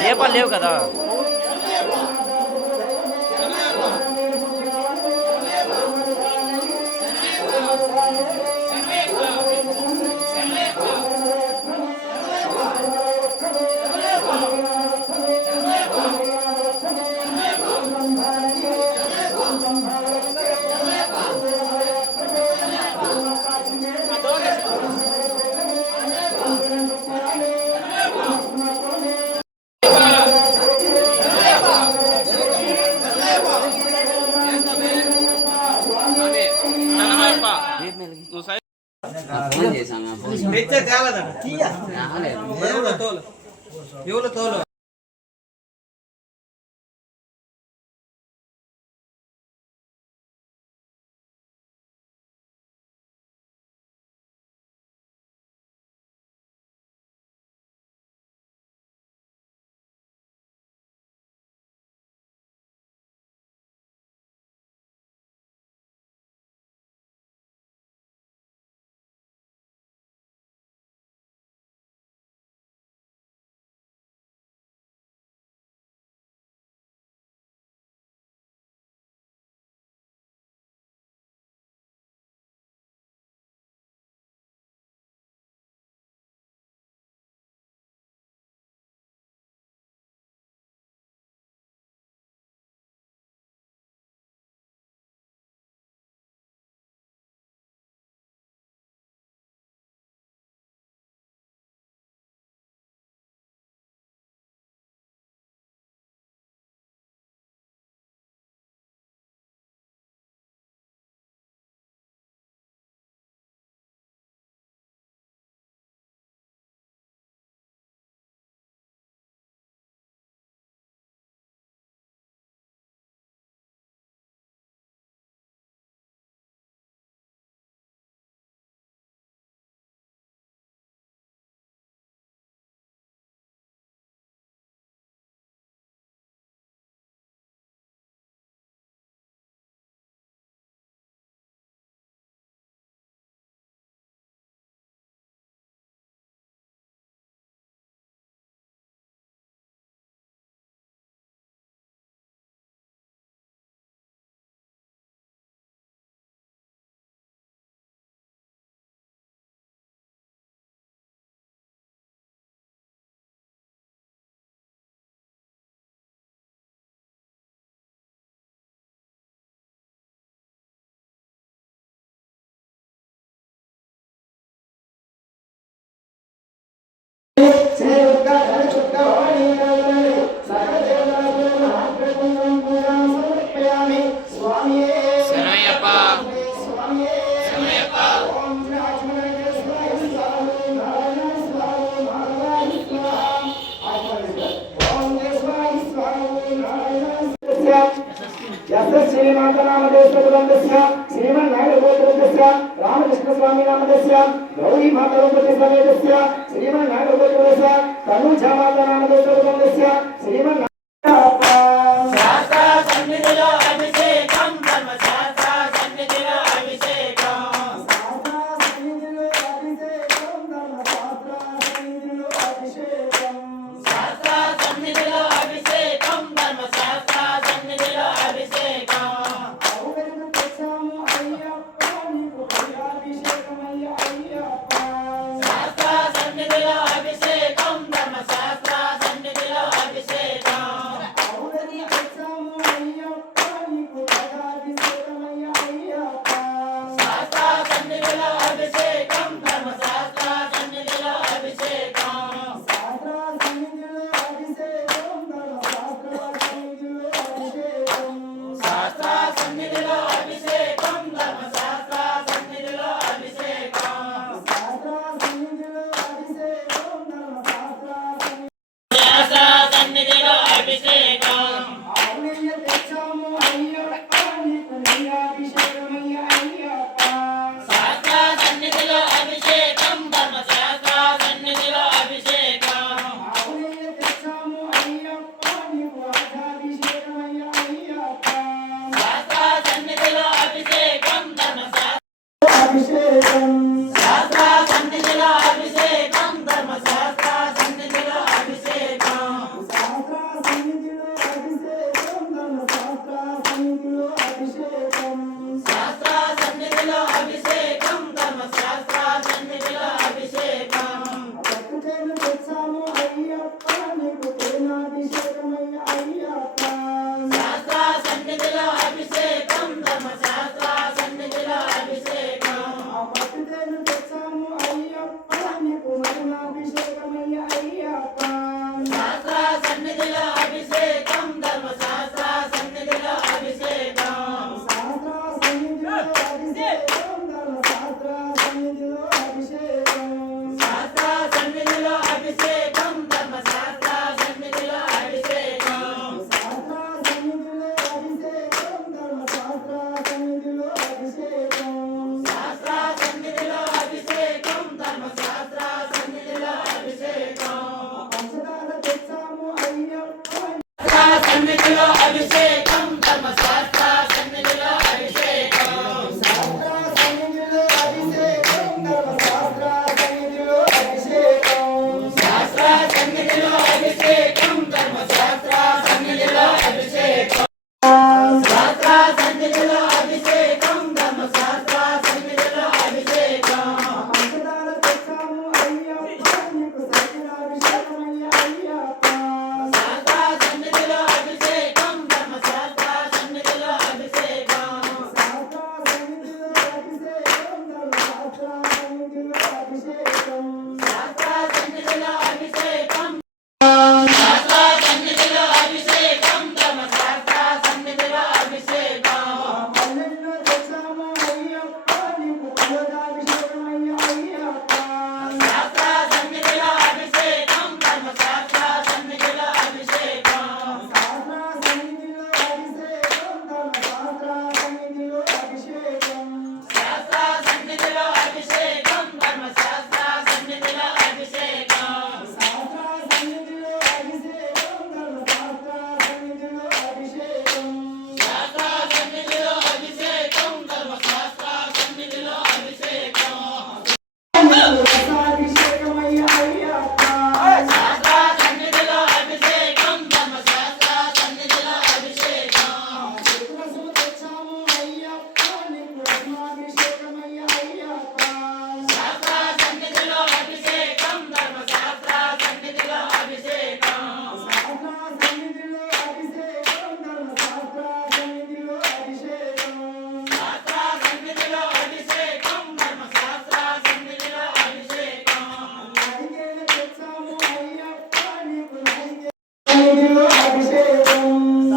దీపాలు లేవు కదా. తోలు रामकृष्ण स्वामी नामदस्य गौरी माता समेतस्य श्रीमन् नागोत्रस्य तनुजा माता नामदस्य श्रीमन् అభిషేకం లింగాభిషేకమయ్య అయ్యప్ప శాస్త్ర సన్నిధిలో అభిషేకం ధర్మశాస్త్ర సన్నిధిలో అభిషేకం ఆవులయ్య తెచ్చాము అయ్యప్ప నీకు రాజాభిషేకమయ్య అయ్యప్ప శాస్త్ర సన్నిధిలో అభిషేకం ధర్మశాస్త్ర అభిషేకం శాస్త్ర సన్నిధిలో అభిషేకం ధర్మశాస్త్ర సన్నిధిలో అభిషేకం శాస్త్ర సన్నిధిలో అభిషేకం ధర్మశాస్త్ర సన్నిధిలో అభిషేకం శాస్త్ర సన్నిధిలో అభిషేకం ధర్మశాస్త్ర సన్నిధిలో అభిషేకం పట్టుచేను తెచ్చాము అయ్యప్ప నీకు తేనాభిషేకమయ్య అయ్యప్ప శాస్త్ర సన్నిధిలో అభిషేకం ధర్మశాస్త్ర సన్నిధిలో అభిషేకం పట్టుచేను తెచ్చాము అయ్యప్ప నీకు మరునాభిషేకమయ్య అయ్యప్ప శాస్త్ర సన్నిధిలో అభిషేకం ధర్మశాస్త్ర సన్నిధిలో అభిషేకం శాస్త్ర సన్నిధిలో అభిషేకం ధర్మశాస్త్ర సన్నిధిలో అభిషేకం శాస్త్ర సన్నిధిలో అభిషేకం ధర్మశాస్త్ర సన్నిధిలో అభిషేకం శాస్త్ర సన్నిధిలో అభిషేకం ధర్మశాస్త్ర సన్నిధిలో అభిషేకం శాస్త్ర సన్నిధిలో అభిషేకం ధర్మశాస్త్ర సన్నిధిలో అభిషేకం పంచదార తెచ్చాము అయ్యప్ప శాస్త్ర సన్నిధిలో అభిషేకం ధర్మశాస్త్ర సన్నిధిలో అభిషేకం శాస్త్ర సన్నిధిలో అభిషేకం ధర్మశాస్త్ర సన్నిధిలో అభిషేకం శాస్త్ర సన్నిధిలో అభిషేకం ధర్మశాస్త్ర సన్నిధిలో అభిషేకం శాస్త్ర సన్నిధిలో అభిషేకం ధర్మశాస్త్ర సన్నిధిలో అభిషేకం పంచదార తెచ్చాము అయ్యప్ప నీకు సత్యనాభిషేకమయ్య అయ్యప్ప శాస్త్ర సన్నిధిలో అభిషేకం ధర్మశాస్త్ర సన్నిధిలో అభిషేకం శాస్త్ర సన్నిధిలో అభిషేకం ధర్మశాస్త్ర సన్నిధిలో అభిషేకం శాస్త్ర సన్నిధిలో అభిషేకం శాస్త్ర సన్నిధిలో అభిషేకం ధర్మశాస్త్ర సన్నిధిలో అభిషేకం పల్లెల్లో తెచ్చాము అయ్యప్ప నీకు పల్లెదాభిషేకమయ్య అయ్యప్ప శాస్త్ర సన్నిధిలో అభిషేకం ధర్మశాస్త్ర సన్నిధిలో అభిషేకం శాస్త్ర సన్నిధిలో అభిషేకం ధర్మశాస్త్ర సన్నిధిలో అభిషేకం శాస్త్ర సన్నిధిలో అభిషేకం ధర్మశాస్త్ర సన్నిధిలో అభిషేకం శాస్త్ర సన్నిధిలో అభిషేకం ధర్మశాస్త్ర సన్నిధిలో అభిషేకం శాస్త్ర సన్నిధిలో అభిషేకం ధర్మశాస్త్ర సన్నిధిలో అభిషేకం రసాభిషేకమయ్య అయ్యప్ప శాస్త్ర సన్నిధిలో అభిషేకం ధర్మశాస్త్ర సన్నిధిలో అభిషేకం చిత్రసులు తెచ్చాము అయ్యప్ప నీకు రత్నాభిషేకమయ్య అయ్యప్ప శాస్త్ర సన్నిధిలో అభిషేకం ధర్మశాస్త్ర సన్నిధిలో అభిషేకం శాస్త్ర సన్నిధిలో అభిషేకం ధర్మశాస్త్ర సన్నిధిలో అభిషేకం శాస్త్ర సన్నిధిలో అభిషేకం ధర్మశాస్త్ర సన్నిధిలో అభిషేకం నారికేళ తెచ్చాము అయ్యప్ప నీకు నారికేళ సన్నిధిలో అభిషేకం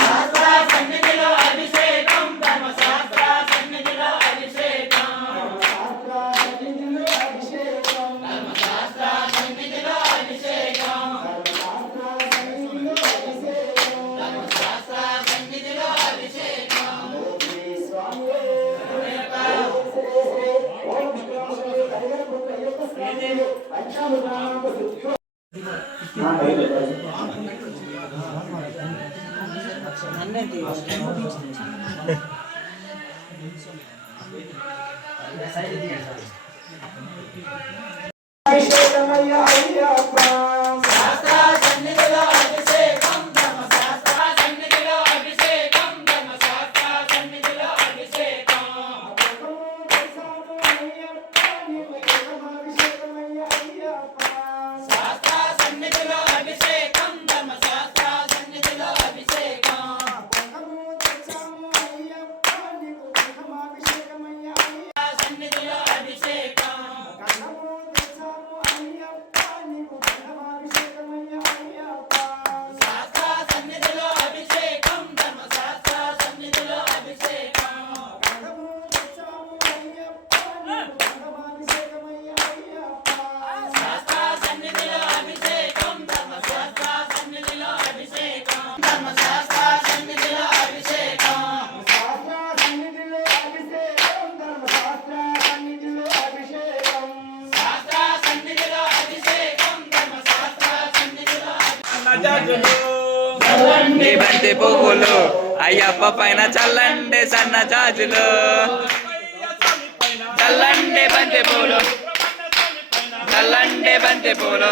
శాస్త్ర సన్నిధిలో అభిషేకం ధర్మశాస్త్ర సన్నిధిలో అభిషేకం శాస్త్ర సన్నిధిలో అభిషేకం ధర్మశాస్త్ర సన్నిధిలో అభిషేకం శాస్త్ర సన్నిధిలో అభిషేకం ధర్మశాస్త్ర సన్నిధిలో అభిషేకం శ్రీ స్వామి ఓం విక్రమశ్రీ హరిహరపుత్ర అయ్యప్ప స్వామి అక్షాముద్రానామ శుద్ధి అభిషేకమయ్య అయ్యప్ప శాస్త్ర సన్నిధిలో అభిషేకం ధర్మశాస్త్ర సన్నిధిలో అభిషేకం ధర్మశాస్త్ర సన్నిధిలో అభిషేకం శాస్త్ర సన్నిధిలో అభిషేకం ధర్మశాస్త్ర సన్నిధిలో అభిషేకం సన్నిధిలో అభిషేకం చల్లండి బంతి పువ్వులు అయ్యప్ప పైన చల్లండి సన్న జాజులు చల్లండి బంతి పూలు చల్లండి బంతి పూలు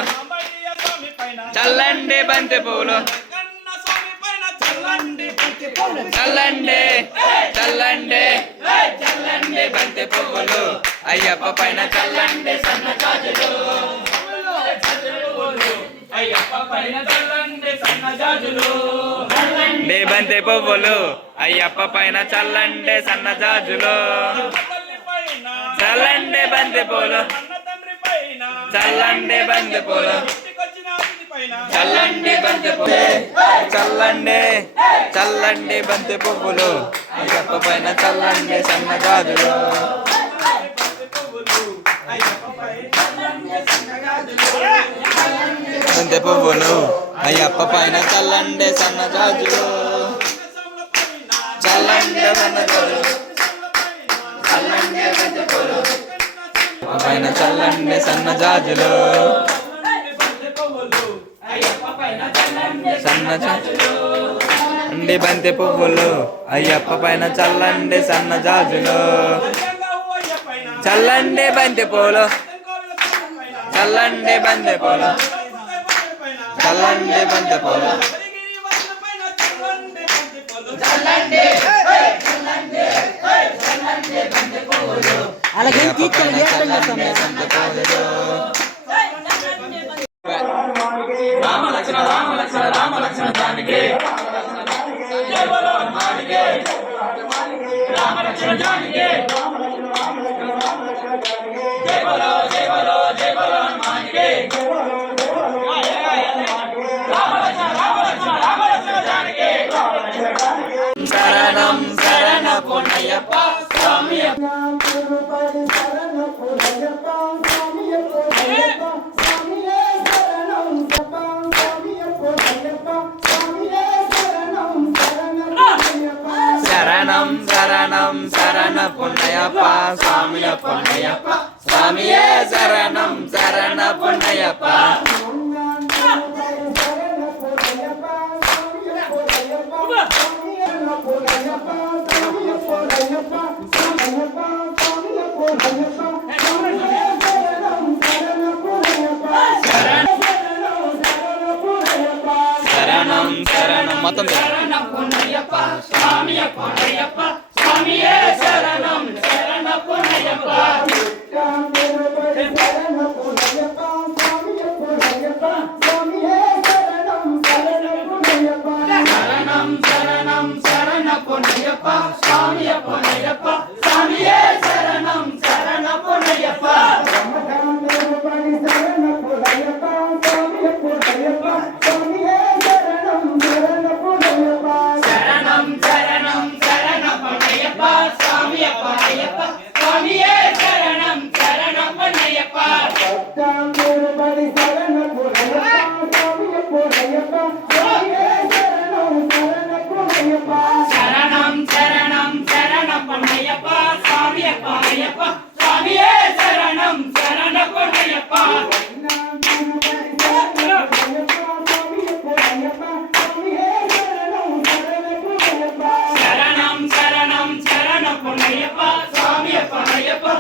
చల్లండి బంతి పూలు చల్లండి చల్లండి చల్లండి బంతి పువ్వులు అయ్యప్ప పైన చల్లండి సన్న జాజులు అయ్యప్ప పైన చల్లండి సన్న జాజులు చల్లండి బంతి పువ్వులు అయ్యప్ప పైన చల్లండి సన్న జాజులు చల్లండి బంతి పూలు చల్లండి బంతి పూలు చల్లండి బంతి పువ్వులు చల్లండి చల్లండి బంతి పువ్వులు అయ్యప్ప పైన చల్లండి సన్న జాజులు బంతి పువ్వులు అయ్యప్ప పైన చల్లండి సన్న జాజులు చల్లండి సన్న జాజులు చల్లండి బంతి పువ్వులు పైన చల్లండి సన్న జాజులు సన్న చల్లండి బంతి పువ్వులు అయ్యప్ప పైన చల్లండి సన్న జాజులు చల్లండి బంతి పూలు చల్లండి బంతి పూలు చల్లండి బంతి పూలు అలాగే తీసుకెళ్ళి రామ లక్ష్మణ రామ లక్ష్మణ రామ లక్ష్మణ జానకి జై బోలో హనుమానికి రామ లక్ష్మణ జానకి జై బోలో జై బోలో జై బోలో హనుమానికి రామ లక్ష్మణ రామ లక్ష్మణ జానకి శరణం శరణ పొన్నయ్యప్ప స్వామి శరణం శరణం శరణ పొన్నయ్యప్ప స్వామి పొన్నయ్యప్ప స్వామియే శరణం శరణ పొన్నయ్యప్ప శరణం శరణం మొత్తం శరణ పొన్నయ్యప్ప స్వామి పొన్నయ్యప్ప స్వామియే శరణం శరణ పొన్నయ్యప్ప శరణం శరణం శరణ పొన్నయ్యప్ప స్వామి పొన్నయ్యప్ప స్వామియే శరణం శరణ పొన్నయ్యప్ప శరణం శరణం శరణ పొన్నయ్యప్ప స్వామి పొన్నయ్యప్ప స్వామియే శరణం శరణ పొన్నయ్యప్ప శరణం శరణం శరణ పొన్నయ్యప్ప స్వామి పొన్నయ్యప్ప స్వామియే శరణం శరణ పొన్నయ్యప్ప శరణం శరణం శరణ పొన్నయ్యప్ప స్వామి పొన్నయ్యప్ప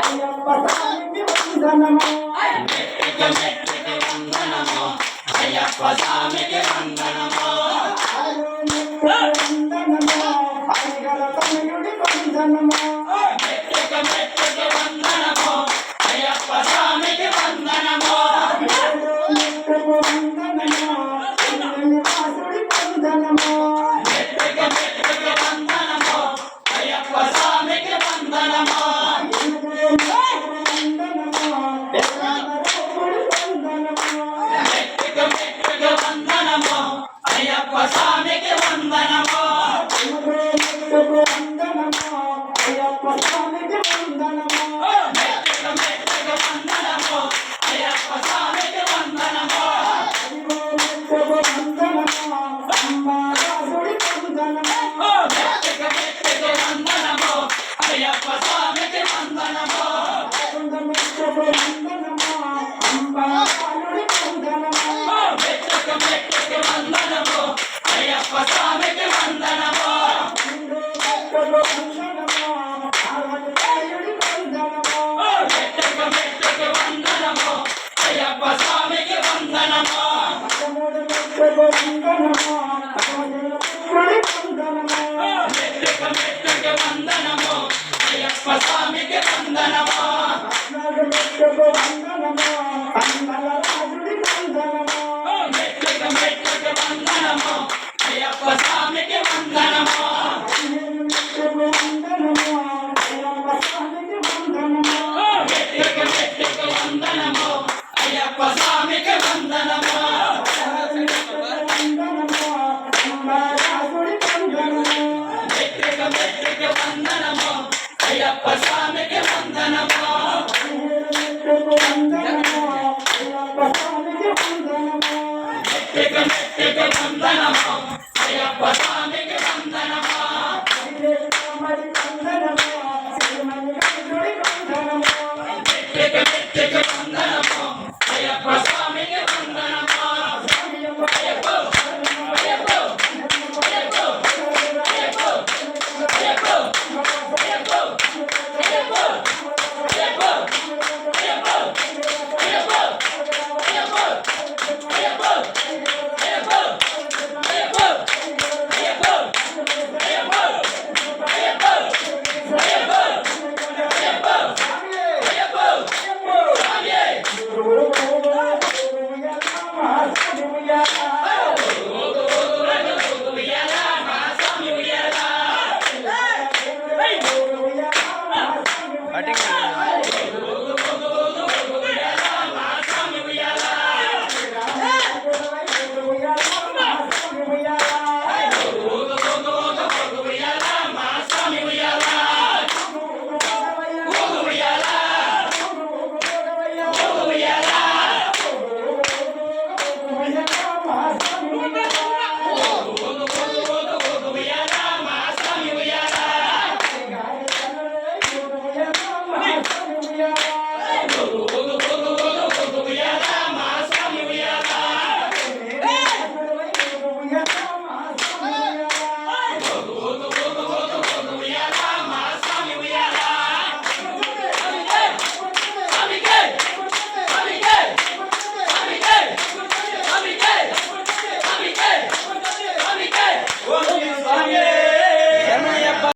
అయ్యప్ప స్వామికి వందనము మెట్టికి మెట్టికి వందనము అయ్యప్ప స్వామికి వందనము వందనము అయ్యగల తనయుడి వందనము మెట్టికి మెట్టికి వందనము అయ్యప్ప స్వామికి వందనము వందనము వాసుడి వందనము మెట్టికి మెట్టికి వందనము అయ్యప్ప స్వామికి వందనము మెట్టికి మెట్టికి వందనము అయ్యప్ప స్వామికి వందనము మెట్టికి మెట్టికి వందనము అయ్యప్ప స్వామికి వందనము మెట్టికి మెట్టికి వందనము అయ్యప్ప స్వామికి వందనము మెట్టికి మెట్టికి వందనము అయ్యప్ప స్వామికి వందనము మెట్టికి మెట్టికి వందనము అయ్యప్ప స్వామికి వందనము మెట్టికి మెట్టికి వందనము అయ్యప్ప స్వామికి వందనము మెట్టికి మెట్టికి వందనము అయ్యప్ప స్వామికి వందనము మెట్టికి మెట్టికి వందనము అయ్యప్ప స్వామికి వందనము మెట్టికి మెట్టికి వందనము అయ్యప్ప స్వామికి వందనము మెట్టికి మెట్టికి వందనము అయ్యప్ప స్వామికి వందనము మెట్టికి మెట్టికి